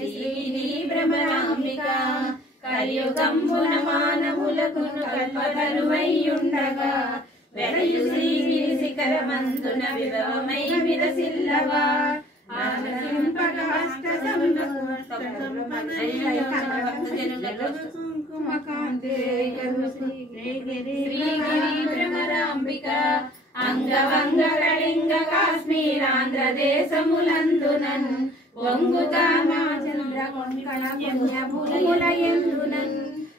శ్రీని భ్రమరాంబిక కలియుగంబున మానవులకును కల్పతరువైయుండగా వెలయు శ్రీగిరి శిఖరమందున విభవమై విరసిల్లగా భ్రమరాంబిక అంగవంగ కళింగ కాశ్మీరాంధ్రదేశములందునన్ వంగుగా మా చంద్ర కొంకణ పుణ్యభూములయందునన్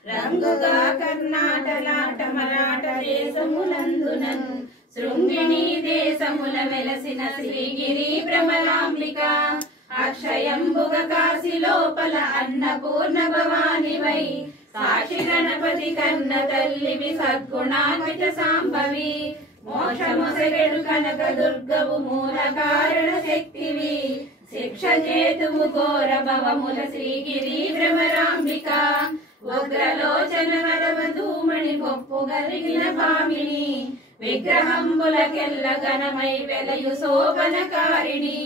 రంగుగా కర్ణాటలాట మరాఠ దేశములందునన్ శృంగిణి దేశముల వెలసిన శ్రీగిరి భ్రమరాంబిక అక్షయంబుగ కాశీ లోపల అన్నపూర్ణ భవానివై సాక్షి గణపతి కన్న తల్లివి సద్గుణాన్విత సాంబవి మోక్షమొసగెడు కనక దుర్గవు మూల కారణ శక్తివి శిక్ష చేతువు ఘోర భవముల శ్రీగిరి భ్రమరాంబిక ఉగ్రలోచన వరవధూమణి కొప్పు గలిగిన భామిని విగ్రహంబులకెల్ల ఘనమై వెలయు శోభనకారిణి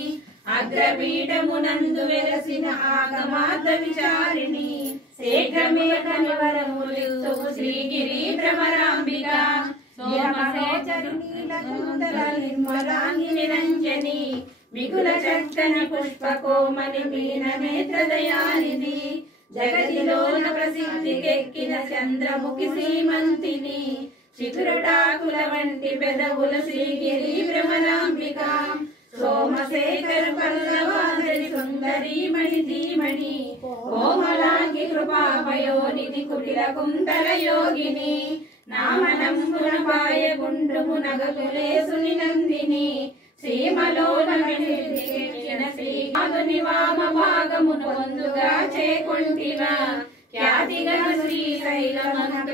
అగ్రపీఠమునందు వెలసిన ఆగమాత విచారిణి శీఘ్రమే కనివరములిస్తువు శ్రీగిరి భ్రమరాంబిక నిరంజని మిగుల చక్కని పుష్పకోమని మీన నేత్రదయానిధి జగతిలోన ప్రసిద్ధికెక్కిన చంద్రముఖి శ్రీమంతిని చిగురుటాకుల వంటి పెదవుల శ్రీగిరి భ్రమరాంబిక సోమశేఖర పల్లవాదరి సుందరీమణి ధీమణి కోమలాంగి కృపాపయోనిధి కుటిల కుంతల యోగిని నామనంబున పాయ గుండుము నగకులేసుని నందిని శ్రీమలోన శ్రీమాధుని వామ భాగమును పొందుగా చేకొంటివ ఖ్యాతిగల శ్రీశైలమంత